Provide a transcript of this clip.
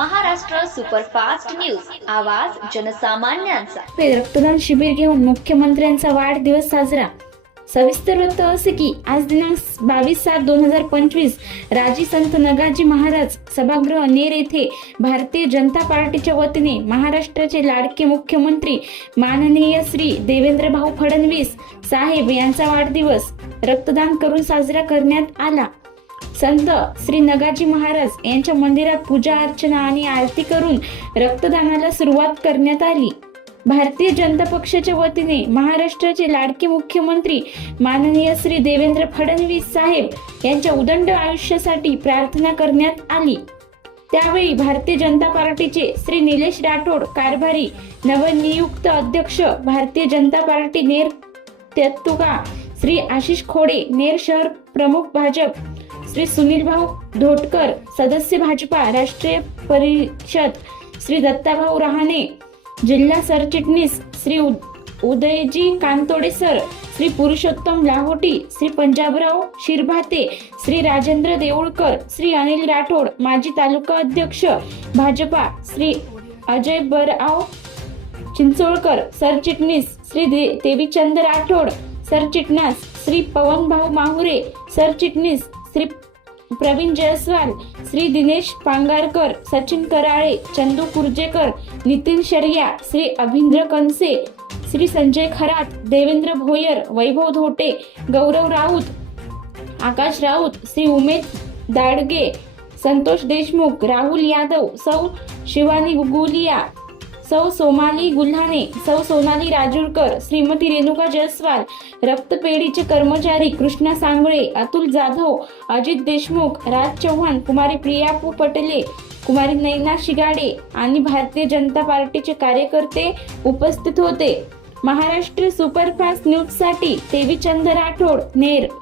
Maharashtra superfast news. आवाज जनसामान्यांचा. रक्तदान शिबिर घेऊन मुख्यमंत्र्यांचा वाढदिवस साजरा. सविस्तर वृत्त असे की आज दिनांक बावीस सात दोन हजार पंचवीस राजी संत नगाजी महाराज सभागृह नेर येथे भारतीय जनता पार्टीच्या वतीने महाराष्ट्राचे लाडके मुख्यमंत्री माननीय श्री देवेंद्र भाऊ फडणवीस साहेब यांचा वाढदिवस रक्तदान करून साजरा करण्यात आला. संत श्री नगाजी महाराज यांच्या मंदिरात पूजा अर्चना आणि आरती करून रक्तदानाला सुरुवात करण्यात आली. भारतीय जनता पक्षाच्या वतीने महाराष्ट्राचे लाडके मुख्यमंत्री माननीय श्री देवेंद्र फडणवीस साहेब यांच्या उदंड आयुष्यासाठी प्रार्थना करण्यात आली. त्यावेळी भारतीय जनता पार्टीचे श्री निलेश राठोड कारभारी नवनियुक्त अध्यक्ष भारतीय जनता पार्टी नेर तेतुका श्री आशिष खोडे नेर शहर प्रमुख भाजप श्री सुनील भाऊ धोटकर सदस्य भाजपा राष्ट्रीय परिषद श्री दत्ताभाऊ रहाणे जिल्हा सरचिटणीस श्री उद- उदयजी कांतोडे सर श्री पुरुषोत्तम लाहोटी श्री पंजाबराव शिरभाते श्री राजेंद्र देऊळकर श्री अनिल राठोड माजी तालुका अध्यक्ष भाजपा श्री अजय बराव चिंचोळकर सरचिटणीस श्री दे देवीचंद राठोड सरचिटणास श्री पवनभाऊ माहुरे सरचिटणीस श्री प्रवीण जयस्वाल श्री दिनेश पांगारकर सचिन कराळे चंदू कुर्जेकर नितीन शर्या श्री अभिंद्र कनसे श्री संजय खरात देवेंद्र भोयर वैभव धोटे गौरव राऊत आकाश राऊत श्री उमेश दाडगे संतोष देशमुख राहुल यादव सौ शिवानी गुगुलिया सौ सोमाली गुल्हाने सौ सोनाली राजूरकर श्रीमती रेणुका जयस्वाल रक्तपेढीचे कर्मचारी कृष्णा सांगळे अतुल जाधव अजित देशमुख राज चव्हाण कुमारी प्रियापू पटले कुमारी नैना शिगाडे आणि भारतीय जनता पार्टीचे कार्यकर्ते उपस्थित होते. महाराष्ट्र सुपरफास्ट न्यूजसाठी देवीचंद राठोड नेर.